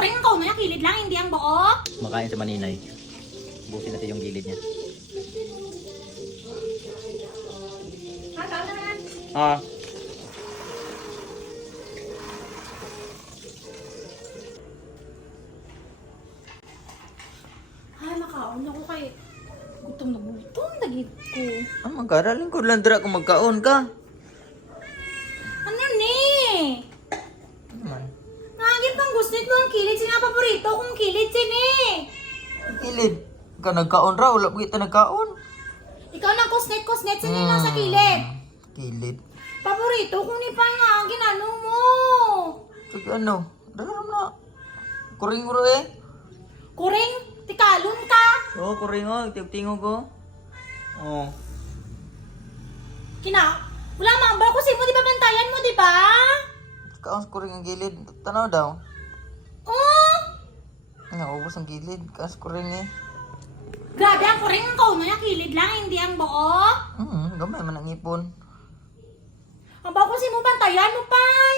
kuring ang kauno niya, kilid lang, hindi ang buo. Makain sa maninay. Busin natin yung gilid niya. Hataw naman. Ah. Ay, makaon ako kay... Gutom na gutom, nagit ko. Ah, magkaralin ko lang dira kung magkaon ka. Ano ni? Naman. Nagit pang gustit mo ang kilid, sina paborito kong kilid sini. Gilid. Ka nagkaon ra, wala pa kita nagkaon. Ikaw na kusnet sini lang sa kilid. Kilid. Paborito kong ni pa nga, ginano mo. Sige ano, dalam na. Kuring uro eh. Kuring, tikalon ka. Oo, kuring o, tingog ko. Oo. Wala mambal ko si mo, di ba bantayan mo, di ba? Kaon sa kuring ang gilid. Tanaw daw. Oh! Naubos ang gilid. Kaon sa kuring eh. Grabe ang kuring ang kauno niya, kilid lang, hindi ang buo. Gamay man ang ipon. Mambal ko si mo, bantayan mo, pay.